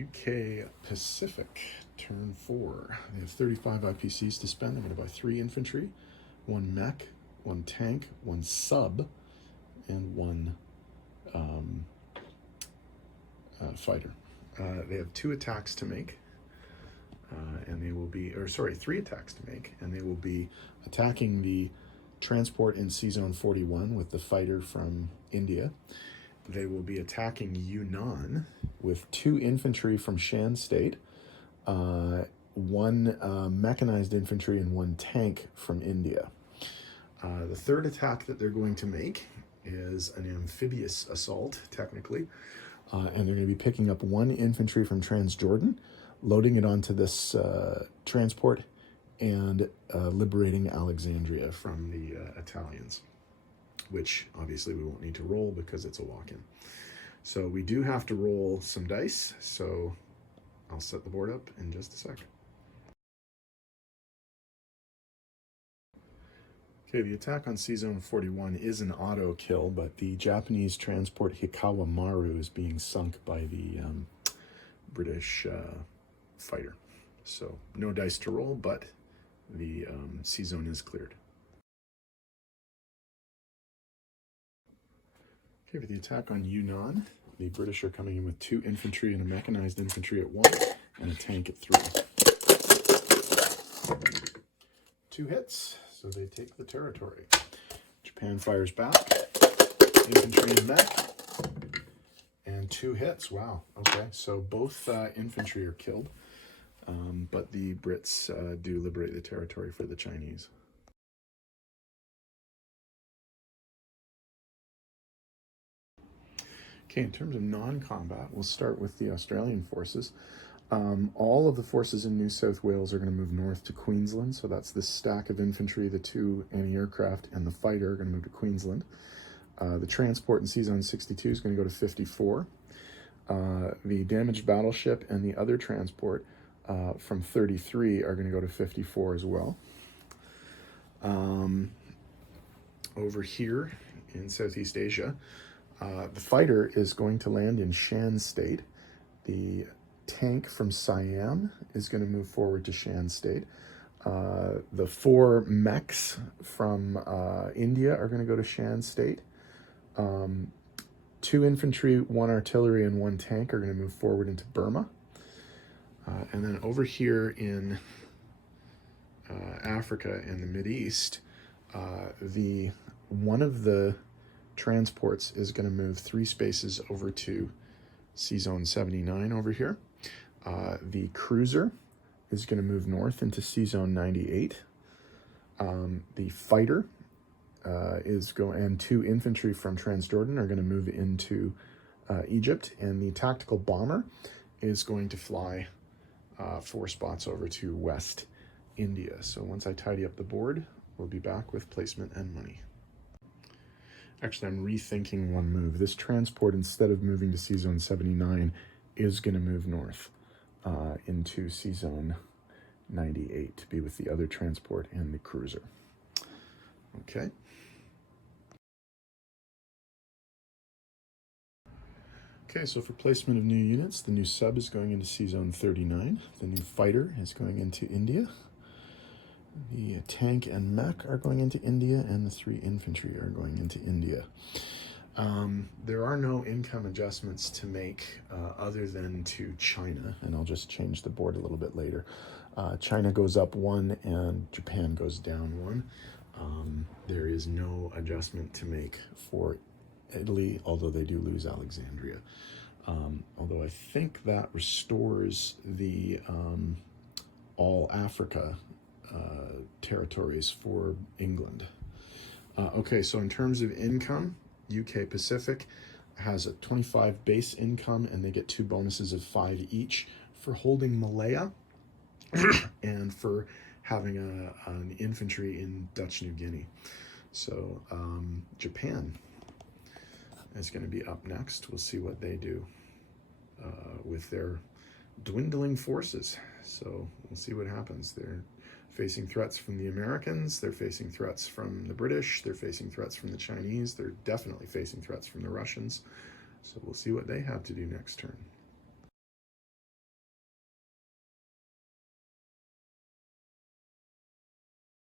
UK Pacific, turn 4. They have 35 IPCs to spend. I'm going to buy 3 infantry, 1 mech, 1 tank, 1 sub, and 1 fighter. They have 2 attacks to make, and they will be, 3 attacks to make, and they will be attacking the transport in Sea Zone 41 with the fighter from India. They will be attacking Yunnan with 2 infantry from Shan State, 1 mechanized infantry, and 1 tank from India. The 3rd attack that they're going to make is an amphibious assault, technically, and they're going to be picking up 1 infantry from Transjordan, loading it onto this transport, and liberating Alexandria from the Italians, which obviously we won't need to roll because it's a walk-in. So we do have to roll some dice, so I'll set the board up in just a sec. Okay, the attack on Sea Zone 41 is an auto kill, but the Japanese transport Hikawa Maru is being sunk by the British fighter. So no dice to roll, but the Sea Zone is cleared. Okay, for the attack on Yunnan, the British are coming in with 2 infantry and a mechanized infantry at 1, and a tank at 3. 2 hits, so they take the territory. Japan fires back, infantry and mech, and 2 hits. Wow, okay, so both infantry are killed, but the Brits do liberate the territory for the Chinese. Okay, in terms of non-combat, we'll start with the Australian forces. All of the forces in New South Wales are going to move north to Queensland, so that's this stack of infantry, the 2 anti-aircraft, and the fighter are going to move to Queensland. The transport in Sea Zone 62 is going to go to 54. The damaged battleship and the other transport from 33 are going to go to 54 as well. Over here in Southeast Asia, the fighter is going to land in Shan State. The tank from Siam is going to move forward to Shan State. The 4 mechs from India are going to go to Shan State. 2 infantry, 1 artillery, and 1 tank are going to move forward into Burma. And then over here in Africa and the Mideast, one of the transports is going to move 3 spaces over to Sea Zone 79 over here. The cruiser is going to move north into Sea Zone 98. The fighter and 2 infantry from Transjordan are going to move into Egypt, and the tactical bomber is going to fly 4 spots over to West India. So once I tidy up the board, we'll be back with placement and money. Actually, I'm rethinking one move. This transport, instead of moving to Sea Zone 79, is going to move north into Sea Zone 98 to be with the other transport and the cruiser. Okay. Okay, so for placement of new units, the new sub is going into Sea Zone 39. The new fighter is going into India. The tank and mech are going into India, and the 3 infantry are going into India. There are no income adjustments to make other than to China, and I'll just change the board a little bit later. China goes up 1 and Japan goes down 1. There is no adjustment to make for Italy, although they do lose Alexandria. Although I think that restores the all Africa territories for England. Okay, so in terms of income, UK Pacific has a 25 base income, and they get 2 bonuses of 5 each for holding Malaya and for having an infantry in Dutch New Guinea. So Japan is going to be up next. We'll see what they do with their dwindling forces. So we'll see what happens. They're facing threats from the Americans, they're facing threats from the British, they're facing threats from the Chinese, they're definitely facing threats from the Russians. So we'll see what they have to do next turn.